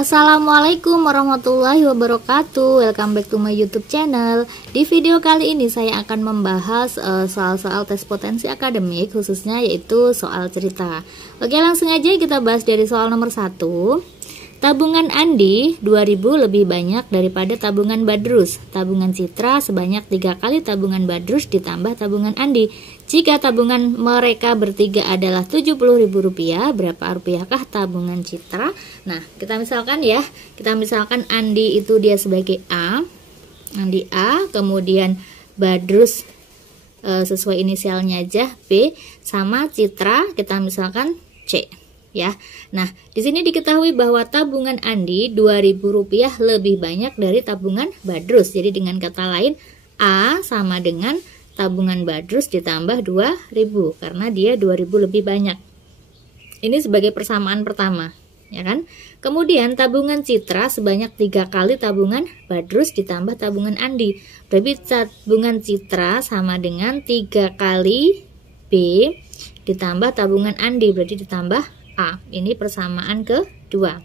Assalamualaikum warahmatullahi wabarakatuh. Welcome back to my YouTube channel. Di video kali ini saya akan membahas soal-soal tes potensi akademik, khususnya yaitu soal cerita. Oke, langsung aja kita bahas dari soal nomor 1. Tabungan Andi 2000 lebih banyak daripada tabungan Badrus. Tabungan Citra sebanyak 3 kali tabungan Badrus ditambah tabungan Andi. Jika tabungan mereka bertiga adalah Rp70.000, berapa rupiahkah tabungan Citra? Nah, kita misalkan Andi itu dia sebagai A, Andi A, kemudian Badrus sesuai inisialnya aja B, sama Citra kita misalkan C. Ya, nah di sini diketahui bahwa tabungan Andi Rp2.000 lebih banyak dari tabungan Badrus. Jadi dengan kata lain A sama dengan tabungan Badrus ditambah 2.000 karena dia 2.000 lebih banyak. Ini sebagai persamaan pertama, ya kan? Kemudian tabungan Citra sebanyak 3 kali tabungan Badrus ditambah tabungan Andi. Berarti tabungan Citra sama dengan 3 kali B ditambah tabungan Andi, berarti ditambah A. Ini persamaan kedua.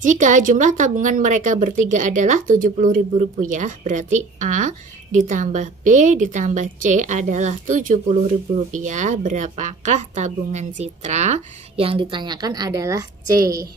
Jika jumlah tabungan mereka bertiga adalah Rp70.000, berarti A ditambah B ditambah C adalah Rp70.000. Berapakah tabungan Citra? Yang ditanyakan adalah C,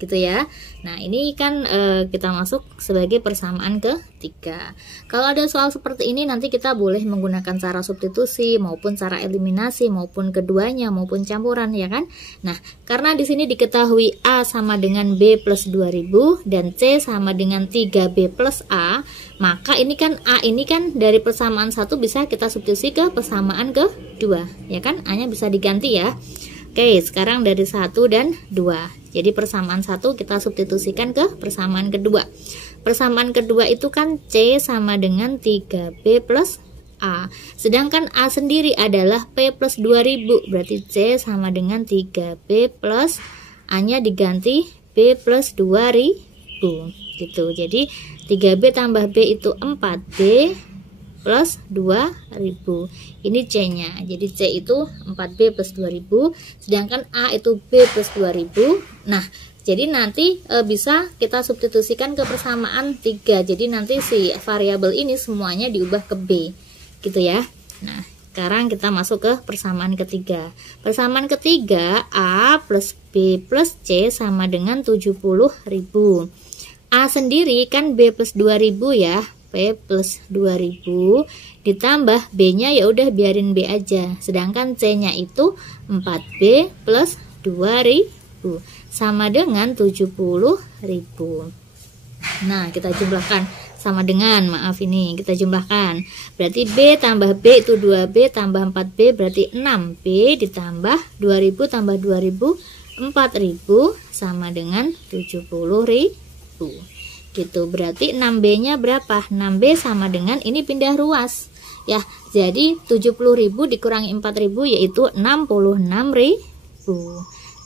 gitu ya. Nah, ini kan kita masuk sebagai persamaan ketiga. Kalau ada soal seperti ini nanti kita boleh menggunakan cara substitusi maupun cara eliminasi maupun keduanya maupun campuran, ya kan? Nah, karena di sini diketahui A sama dengan B plus 2000 dan C sama dengan 3B plus A, maka ini kan A ini kan dari persamaan 1 bisa kita substitusi ke persamaan kedua, ya kan? A-nya bisa diganti ya. Oke, sekarang dari 1 dan 2. Jadi persamaan 1 kita substitusikan ke persamaan kedua. Persamaan kedua itu kan C sama dengan 3B plus A. Sedangkan A sendiri adalah P plus 2000. Berarti C sama dengan 3B plus A-nya diganti B plus 2000. Gitu. Jadi 3B tambah B itu 4B plus 2000. Ini C-nya. Jadi C itu 4B plus 2000, sedangkan A itu B plus 2000. Nah, jadi nanti bisa kita substitusikan ke persamaan 3. Jadi nanti si variabel ini semuanya diubah ke B. Gitu ya. Nah, sekarang kita masuk ke persamaan ketiga. Persamaan ketiga, A plus B plus C sama dengan 70.000. A sendiri kan B plus 2000 ya. P plus 2000 ditambah B-nya ya udah biarin B aja. Sedangkan C-nya itu 4B plus 2000 sama dengan 70.000. Nah, kita jumlahkan sama dengan, maaf ini kita jumlahkan. Berarti B tambah B itu 2B tambah 4B berarti 6B ditambah 2000 tambah 2000 4000 sama dengan 70.000. Gitu, berarti 6B-nya berapa? 6B sama dengan ini pindah ruas ya, jadi 70.000 dikurangi 4.000 yaitu 66.000.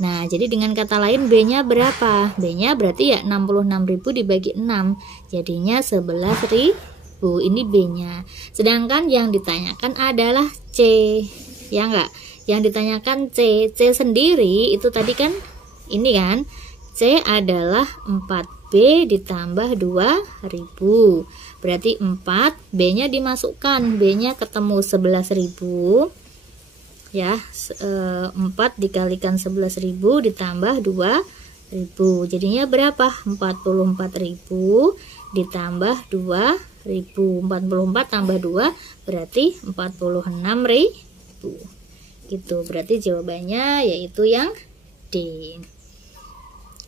Nah, jadi dengan kata lain B-nya berapa? B-nya berarti ya 66.000 dibagi 6 jadinya 11.000. Ini B-nya. Sedangkan yang ditanyakan adalah C, ya enggak? Yang ditanyakan C. C sendiri itu tadi kan ini kan, C adalah 4B ditambah 2000. Berarti 4, B-nya dimasukkan. B-nya ketemu 11.000. Ya, 4 dikalikan 11.000 ditambah 2000. Jadinya berapa? 44.000 ditambah 2000. 44 tambah 2 berarti 46.000. Gitu. Berarti jawabannya yaitu yang D.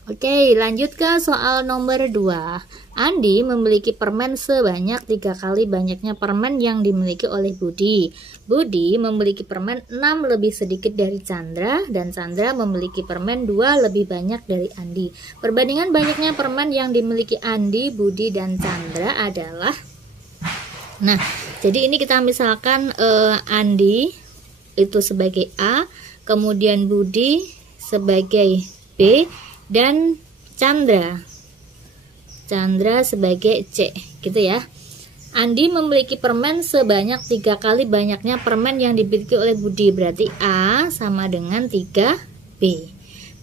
Oke, lanjut ke soal nomor 2. Andi memiliki permen sebanyak 3 kali banyaknya permen yang dimiliki oleh Budi. Budi memiliki permen 6 lebih sedikit dari Chandra, dan Chandra memiliki permen 2 lebih banyak dari Andi. Perbandingan banyaknya permen yang dimiliki Andi, Budi, dan Chandra adalah... Nah, jadi ini kita misalkan Andi itu sebagai A, kemudian Budi sebagai B, dan Chandra sebagai C, gitu ya. Andi memiliki permen sebanyak 3 kali banyaknya permen yang dimiliki oleh Budi. Berarti A sama dengan 3B.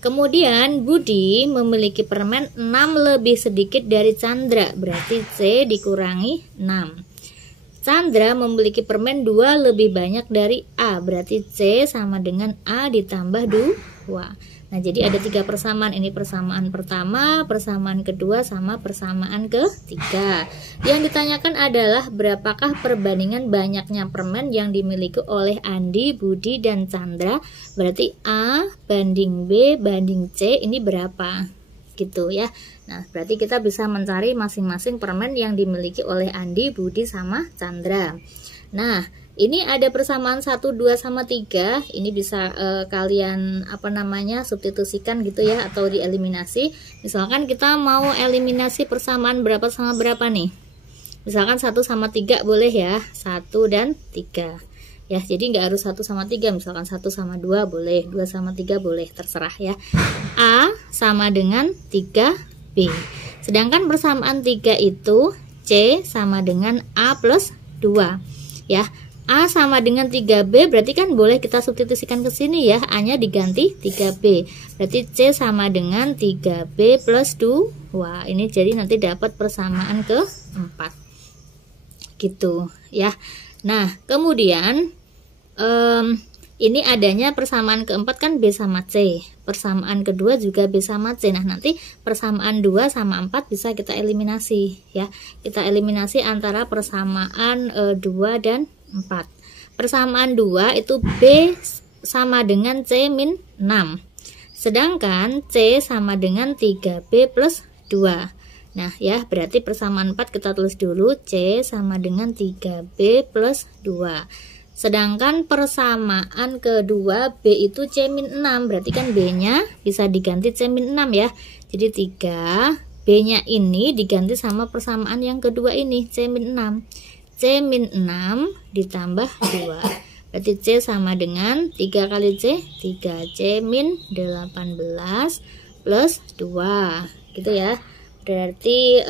Kemudian Budi memiliki permen 6 lebih sedikit dari Chandra, berarti C dikurangi 6. Chandra memiliki permen 2 lebih banyak dari A, berarti C sama dengan A ditambah 2. Nah, jadi ada 3 persamaan. Ini persamaan pertama, persamaan kedua, sama persamaan ketiga. Yang ditanyakan adalah berapakah perbandingan banyaknya permen yang dimiliki oleh Andi, Budi, dan Chandra. Berarti A banding B banding C ini berapa? Gitu ya. Nah, berarti kita bisa mencari masing-masing permen yang dimiliki oleh Andi, Budi, sama Chandra. Nah, ini ada persamaan 1, 2, sama 3. Ini bisa kalian substitusikan gitu ya, atau dieliminasi. Misalkan kita mau eliminasi persamaan berapa sama berapa nih. Misalkan 1 sama 3 boleh ya, 1 dan 3. Ya, jadi nggak harus 1 sama 3, misalkan 1 sama 2 boleh, 2 sama 3 boleh, terserah ya. A sama dengan 3B. Sedangkan persamaan 3 itu C sama dengan A plus 2. Ya, A sama dengan 3B, berarti kan boleh kita substitusikan ke sini ya. A-nya diganti 3B. Berarti C sama dengan 3B plus 2. Ini jadi nanti dapat persamaan ke-4. Gitu ya. Nah, kemudian ini adanya persamaan ke-4 kan B sama C. Persamaan kedua juga B sama C. Nah, nanti persamaan 2 sama 4 bisa kita eliminasi ya. Kita eliminasi antara persamaan 2 dan 4. Persamaan 2 itu B sama dengan C min 6. Sedangkan C sama dengan 3B plus 2. Nah ya, berarti persamaan 4 kita tulis dulu, C sama dengan 3B plus 2. Sedangkan persamaan kedua B itu C min 6. Berarti kan B nya bisa diganti C min 6 ya. Jadi 3, B nya ini diganti sama persamaan yang kedua ini, C min 6. C min 6 ditambah 2. Berarti C sama dengan 3 kali C, 3C min 18 plus 2. Gitu ya. Berarti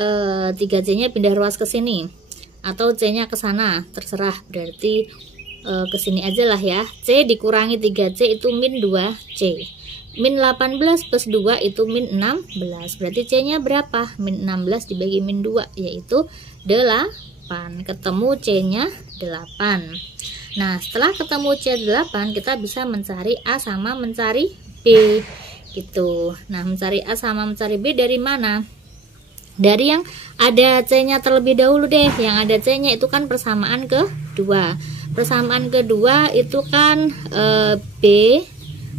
3C nya pindah ruas ke sini. Atau C nya ke sana, terserah. Berarti ke sini aja lah ya. C dikurangi 3C itu min 2C. Min 18 plus 2 itu min 16. Berarti C nya berapa? Min 16 dibagi min 2, yaitu 8. Ketemu C-nya 8. Nah, setelah ketemu C8, kita bisa mencari A sama mencari B gitu. Nah, mencari A sama mencari B dari mana? Dari yang ada C-nya terlebih dahulu deh. Yang ada C-nya itu kan persamaan kedua. Persamaan kedua itu kan B.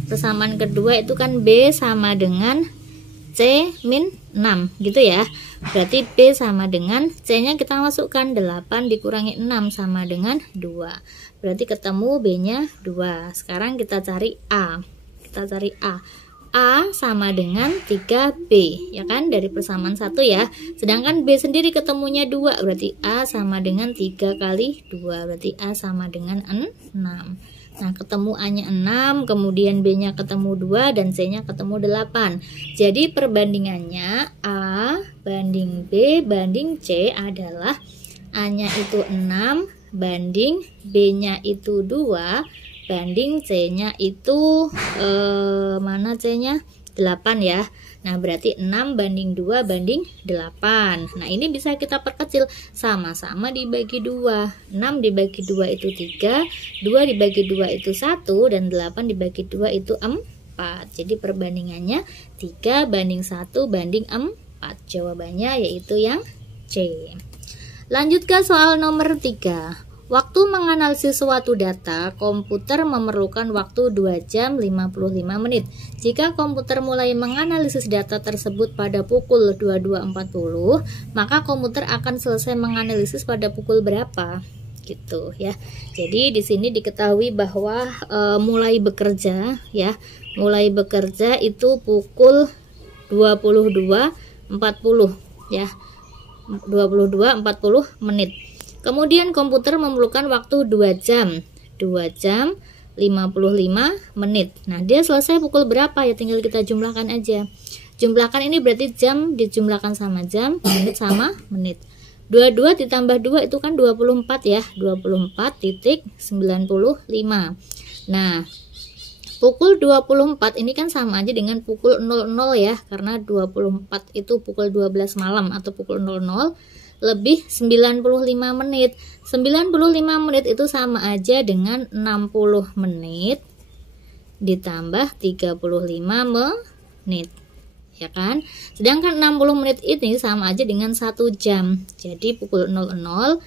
Persamaan kedua itu kan B sama dengan C min 6 gitu ya. Berarti B sama dengan C nya kita masukkan 8 dikurangi 6 sama dengan 2. Berarti ketemu B nya 2. Sekarang kita cari A. Kita cari A. A sama dengan 3B ya kan, dari persamaan 1 ya. Sedangkan B sendiri ketemunya 2, berarti A sama dengan 3 kali 2, berarti A sama dengan 6. Nah, ketemu A-nya 6, kemudian B-nya ketemu 2, dan C-nya ketemu 8. Jadi perbandingannya A banding B banding C adalah A-nya itu 6 banding B-nya itu 2 banding C-nya itu mana C-nya? 8 ya. Nah, berarti 6 banding 2 banding 8. Nah, ini bisa kita perkecil, sama-sama dibagi 2. 6 dibagi 2 itu 3, 2 dibagi 2 itu 1, dan 8 dibagi 2 itu 4. Jadi perbandingannya 3 banding 1 banding 4. Jawabannya yaitu yang C. Lanjut ke soal nomor 3. Waktu menganalisis suatu data, komputer memerlukan waktu 2 jam 55 menit. Jika komputer mulai menganalisis data tersebut pada pukul 22.40, maka komputer akan selesai menganalisis pada pukul berapa? Gitu ya. Jadi di sini diketahui bahwa mulai bekerja ya. Mulai bekerja itu pukul 22.40 ya. 22.40 menit. Kemudian komputer memerlukan waktu 2 jam 55 menit. Nah, dia selesai pukul berapa ya, tinggal kita jumlahkan aja. Jumlahkan ini berarti jam dijumlahkan sama jam, menit sama menit. 22 ditambah 2 itu kan 24 ya, 24.95. Nah, Pukul 24 ini kan sama aja dengan pukul 00 ya, karena 24 itu pukul 12 malam atau pukul 00 lebih 95 menit. 95 menit itu sama aja dengan 60 menit ditambah 35 menit. Ya kan? Sedangkan 60 menit ini sama aja dengan 1 jam. Jadi pukul 00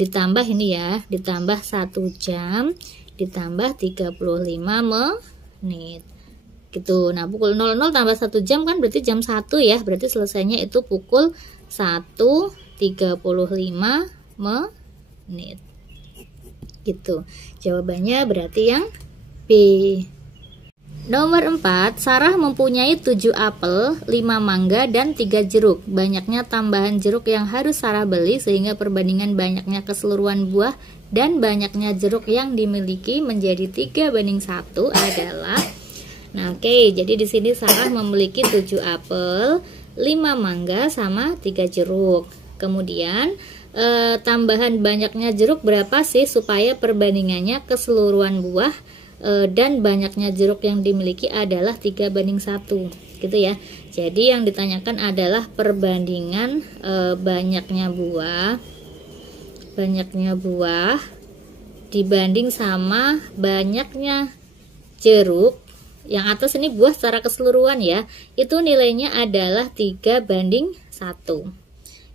ditambah ini ya, ditambah 1 jam ditambah 35 menit gitu. Nah pukul 00 tambah 1 jam kan berarti jam 1 ya, berarti selesainya itu pukul 1.35 menit gitu. Jawabannya berarti yang B. Nomor 4, Sarah mempunyai 7 apel, 5 mangga, dan 3 jeruk. Banyaknya tambahan jeruk yang harus Sarah beli sehingga perbandingan banyaknya keseluruhan buah dan banyaknya jeruk yang dimiliki menjadi 3:1 adalah. Nah, oke, jadi di sini Sarah memiliki 7 apel, 5 mangga sama 3 jeruk. Kemudian tambahan banyaknya jeruk berapa sih supaya perbandingannya keseluruhan buah dan banyaknya jeruk yang dimiliki adalah 3:1 gitu ya. Jadi yang ditanyakan adalah perbandingan banyaknya buah dibanding sama banyaknya jeruk. Yang atas ini buah secara keseluruhan ya, itu nilainya adalah 3:1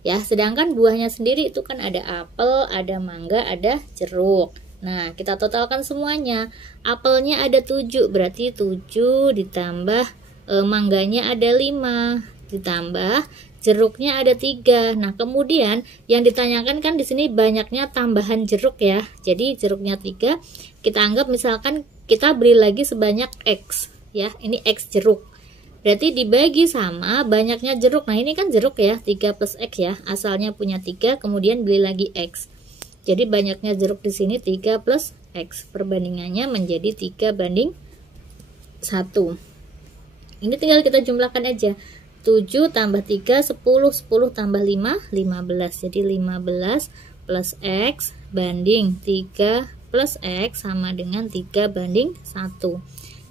ya. Sedangkan buahnya sendiri itu kan ada apel, ada mangga, ada jeruk. Nah, kita totalkan semuanya. Apelnya ada 7, berarti 7 ditambah mangganya ada 5, ditambah jeruknya ada 3. Nah, kemudian yang ditanyakan kan di sini banyaknya tambahan jeruk ya. Jadi jeruknya 3, kita anggap misalkan kita beli lagi sebanyak X ya. Ini X jeruk. Berarti dibagi sama banyaknya jeruk. Nah, ini kan jeruk ya, 3 plus X ya. Asalnya punya 3, kemudian beli lagi X. Jadi banyaknya jeruk di sini 3 plus X. Perbandingannya menjadi 3:1. Ini tinggal kita jumlahkan aja. 7 tambah 3, 10. 10 tambah 5, 15. Jadi 15 plus X banding 3 plus X sama dengan 3:1.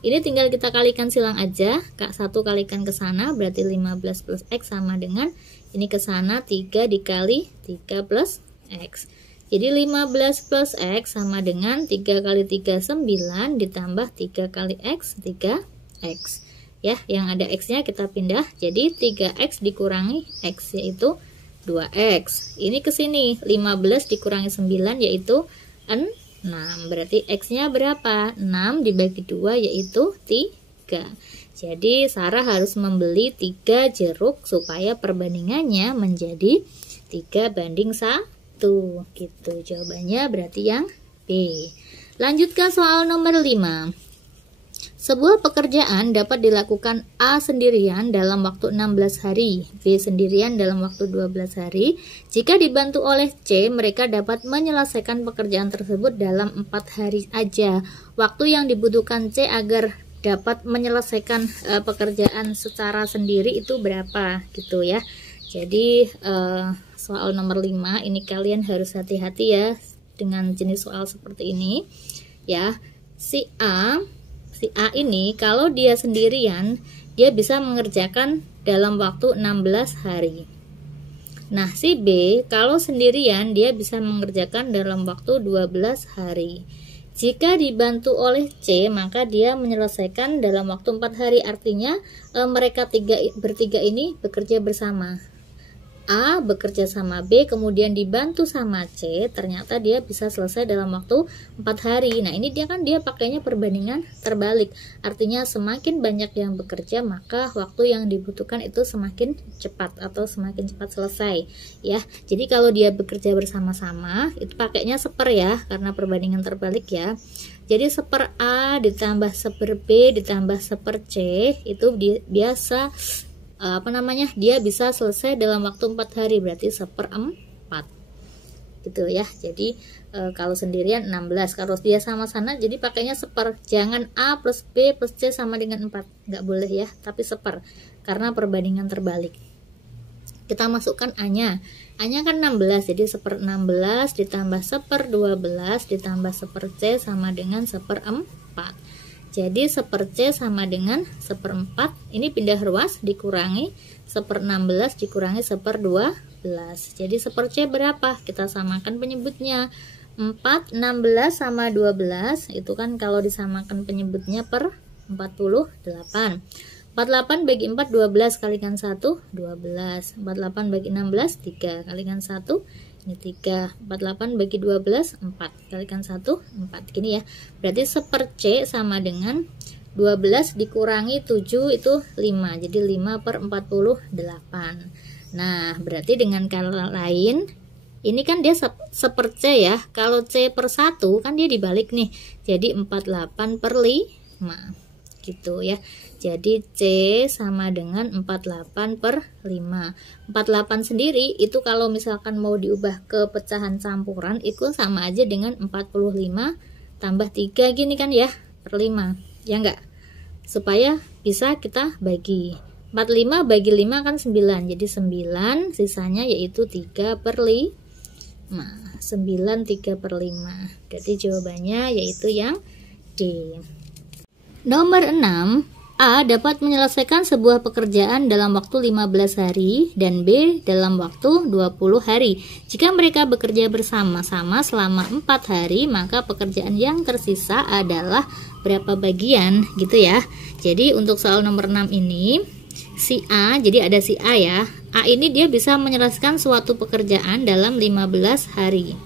Ini tinggal kita kalikan silang aja. Kak 1 kalikan ke sana, berarti 15 plus X sama dengan, ini ke sana 3 dikali 3 plus X. Jadi 15 plus X sama dengan 3 kali 3, 9, ditambah 3 kali X, 3X. Ya, yang ada X-nya kita pindah, jadi 3X dikurangi X, yaitu 2X. Ini ke sini, 15 dikurangi 9, yaitu 6. Berarti X-nya berapa? 6 dibagi 2, yaitu 3. Jadi, Sarah harus membeli 3 jeruk supaya perbandingannya menjadi 3:1. Gitu. Jawabannya berarti yang B. Lanjut ke soal nomor 5. Sebuah pekerjaan dapat dilakukan A sendirian dalam waktu 16 hari, B sendirian dalam waktu 12 hari. Jika dibantu oleh C, mereka dapat menyelesaikan pekerjaan tersebut dalam 4 hari aja. Waktu yang dibutuhkan C agar dapat menyelesaikan pekerjaan secara sendiri itu berapa gitu ya. Jadi soal nomor 5 ini kalian harus hati-hati ya dengan jenis soal seperti ini ya. Si A ini kalau dia sendirian dia bisa mengerjakan dalam waktu 16 hari. Nah, si B kalau sendirian dia bisa mengerjakan dalam waktu 12 hari. Jika dibantu oleh C, maka dia menyelesaikan dalam waktu 4 hari. Artinya mereka bertiga ini bekerja bersama. A bekerja sama B, kemudian dibantu sama C, ternyata dia bisa selesai dalam waktu 4 hari. Nah, ini dia pakainya perbandingan terbalik. Artinya semakin banyak yang bekerja, maka waktu yang dibutuhkan itu semakin cepat atau semakin cepat selesai ya. Jadi kalau dia bekerja bersama-sama, itu pakainya seper ya, karena perbandingan terbalik ya. Jadi seper A ditambah seper B ditambah seper C itu biasa dia bisa selesai dalam waktu 4 hari, berarti 1/4 gitu ya. Jadi kalau sendirian 16, kalau dia sama-sama jadi pakainya seper. Jangan A plus B plus C sama dengan 4, nggak boleh ya, tapi seper karena perbandingan terbalik. Kita masukkan A-nya kan 16, jadi 1/16 ditambah 1/12 ditambah 1/C sama dengan 1/4. Jadi 1/C sama dengan 1/4. Ini pindah ruas dikurangi 1/16 dikurangi 1/12. Jadi 1/C berapa? Kita samakan penyebutnya. 4, 16 sama 12 itu kan kalau disamakan penyebutnya per 48. 48 bagi 4 12 kalikan 1 12. 48 bagi 16 3 kalikan 1 ini 3. 48 bagi 12 4 kalikan 1 4 gini ya. Berarti 1/C sama dengan 12 dikurangi 7 itu 5. Jadi 5/48. Nah, berarti dengan kata lain ini kan dia 1/C ya. Kalau C/1 kan dia dibalik nih. Jadi 48/5 gitu ya. Jadi C sama dengan 48/5. 48 sendiri itu kalau misalkan mau diubah ke pecahan campuran itu sama aja dengan 45 tambah 3 gini kan ya, per 5. Ya enggak? Supaya bisa kita bagi. 45 bagi 5 kan 9. Jadi 9 sisanya yaitu 3/5. 9 3/5. Jadi jawabannya yaitu yang D. Nomor 6, A dapat menyelesaikan sebuah pekerjaan dalam waktu 15 hari dan B dalam waktu 20 hari. Jika mereka bekerja bersama-sama selama 4 hari, maka pekerjaan yang tersisa adalah berapa bagian gitu ya. Jadi untuk soal nomor 6 ini, si A, jadi ada si A ya. A ini dia bisa menyelesaikan suatu pekerjaan dalam 15 hari.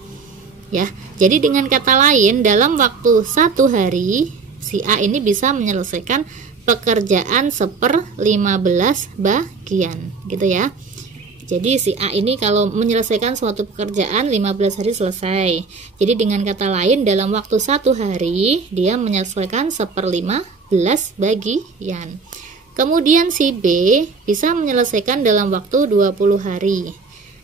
Ya. Jadi dengan kata lain, dalam waktu 1 hari, si A ini bisa menyelesaikan pekerjaan 1/15 bagian gitu ya. Jadi si A ini kalau menyelesaikan suatu pekerjaan 15 hari selesai. Jadi dengan kata lain dalam waktu 1 hari dia menyelesaikan 1/15 bagian. Kemudian si B bisa menyelesaikan dalam waktu 20 hari.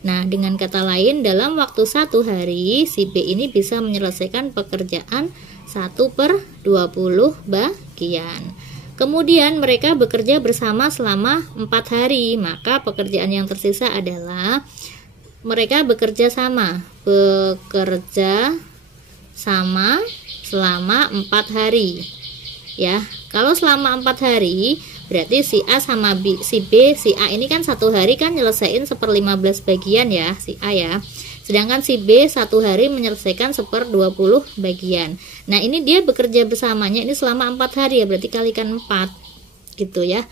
Nah, dengan kata lain dalam waktu 1 hari si B ini bisa menyelesaikan pekerjaan 1/20 bagian. Kemudian mereka bekerja bersama selama 4 hari, maka pekerjaan yang tersisa adalah mereka bekerja sama selama 4 hari. Ya, kalau selama 4 hari berarti si A sama B, si B, si A ini kan 1 hari kan nyelesain 1/15 bagian ya, si A ya. Sedangkan si B 1 hari menyelesaikan 1/20 bagian. Nah, ini dia bekerja bersamanya ini selama 4 hari ya, berarti kalikan 4 gitu ya.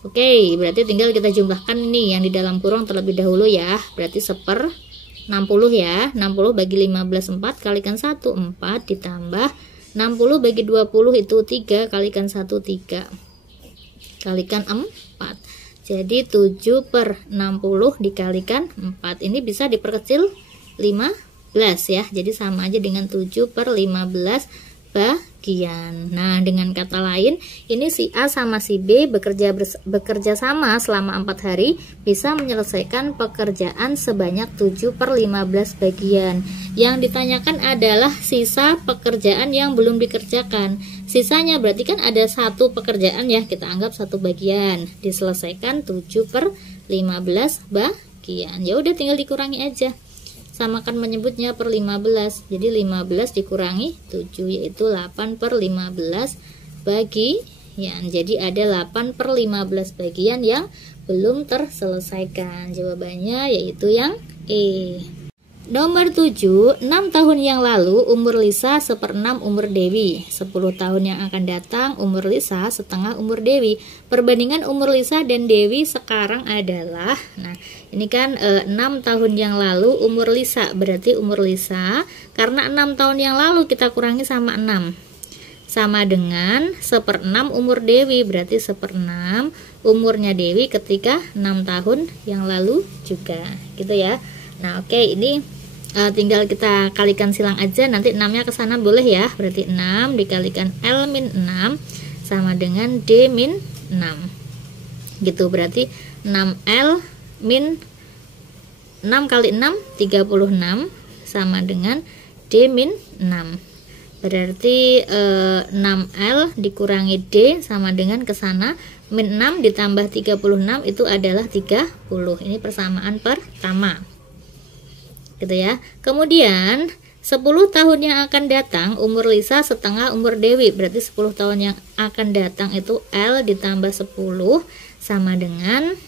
Oke, berarti tinggal kita jumlahkan ini yang di dalam kurung terlebih dahulu ya. Berarti 1/60 ya. 60 bagi 15 4 kalikan 1 4 ditambah 60 bagi 20 itu 3 kalikan 1 3 kalikan 4. Jadi 7/60 dikalikan 4 ini bisa diperkecil 15 ya. Jadi sama aja dengan 7/15 bagian. Nah, dengan kata lain, ini si A sama si B bekerja sama selama 4 hari bisa menyelesaikan pekerjaan sebanyak 7/15 bagian. Yang ditanyakan adalah sisa pekerjaan yang belum dikerjakan. Sisanya berarti kan ada 1 pekerjaan ya, kita anggap 1 bagian. Diselesaikan 7/15 bagian. Ya udah tinggal dikurangi aja. Samakan menyebutnya per 15. Jadi 15 dikurangi 7 yaitu 8/15 bagian. Jadi ada 8/15 bagian yang belum terselesaikan. Jawabannya yaitu yang E. Nomor 7, 6 tahun yang lalu umur Lisa 1/6 umur Dewi. 10 tahun yang akan datang umur Lisa setengah umur Dewi. Perbandingan umur Lisa dan Dewi sekarang adalah, nah ini kan 6 tahun yang lalu umur Lisa, berarti umur Lisa karena 6 tahun yang lalu kita kurangi sama 6. Sama dengan 1/6 umur Dewi, berarti 1/6 umurnya Dewi ketika 6 tahun yang lalu juga gitu ya. Nah oke, ini tinggal kita kalikan silang aja, nanti 6-nya ke sana boleh ya. Berarti 6 dikalikan L-6 sama dengan D-6. Gitu, berarti 6L min 6 kali 6 36 sama dengan D-6. Berarti 6L dikurangi D sama dengan ke sana min 6 ditambah 36 itu adalah 30. Ini persamaan pertama. Gitu ya. Kemudian 10 tahun yang akan datang umur Lisa setengah umur Dewi, berarti 10 tahun yang akan datang itu L ditambah 10 sama dengan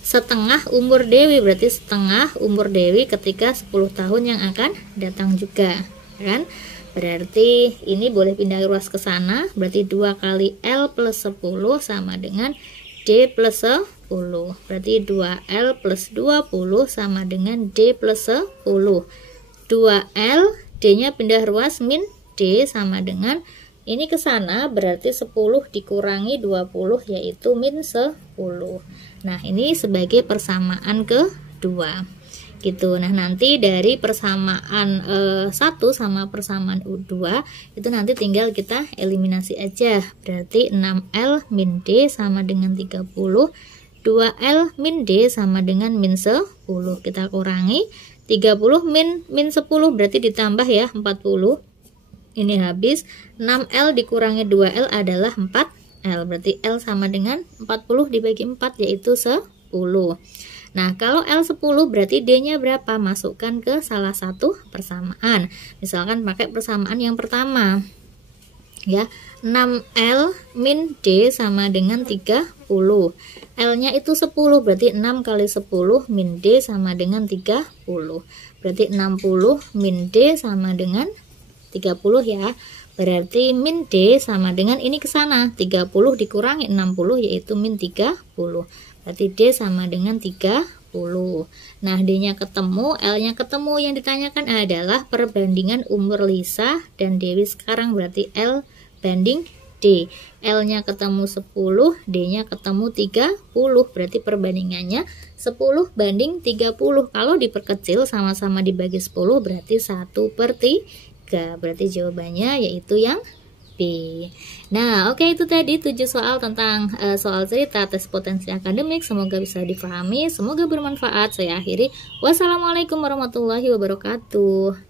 setengah umur Dewi, berarti setengah umur Dewi ketika 10 tahun yang akan datang juga, kan? Berarti ini boleh pindah ruas ke sana, berarti 2 kali L plus 10 sama dengan D plus 10, berarti 2L plus 20 sama dengan D plus 10. 2L, D-nya pindah ruas, min D sama dengan, ini ke sana berarti 10 dikurangi 20 yaitu min 10. Nah, ini sebagai persamaan kedua gitu. Nah, nanti dari persamaan 1 sama persamaan U2 itu nanti tinggal kita eliminasi aja. Berarti 6L min D sama dengan 30, 2L min D sama dengan min 10. Kita kurangi 30 min 10 berarti ditambah ya 40. Ini habis, 6L dikurangi 2L adalah 4L, berarti L sama dengan 40 dibagi 4 yaitu 10. Nah, kalau L 10 berarti D-nya berapa? Masukkan ke salah satu persamaan. Misalkan pakai persamaan yang pertama. Ya, 6L min D sama dengan 30. L-nya itu 10, berarti 6 kali 10 min D sama dengan 30. Berarti 60 min D sama dengan 30 ya. Berarti min D sama dengan, ini ke sana 30 dikurangi 60 yaitu min 30. Berarti D sama dengan 30. Nah, D-nya ketemu, L-nya ketemu. Yang ditanyakan adalah perbandingan umur Lisa dan Dewi sekarang, berarti L banding D. L-nya ketemu 10, D-nya ketemu 30. Berarti perbandingannya 10 banding 30. Kalau diperkecil sama-sama dibagi 10 berarti 1/3. Berarti jawabannya yaitu yang B. Nah, oke, itu tadi 7 soal tentang soal cerita tes potensi akademik. Semoga bisa difahami, semoga bermanfaat. Saya akhiri. Wassalamualaikum warahmatullahi wabarakatuh.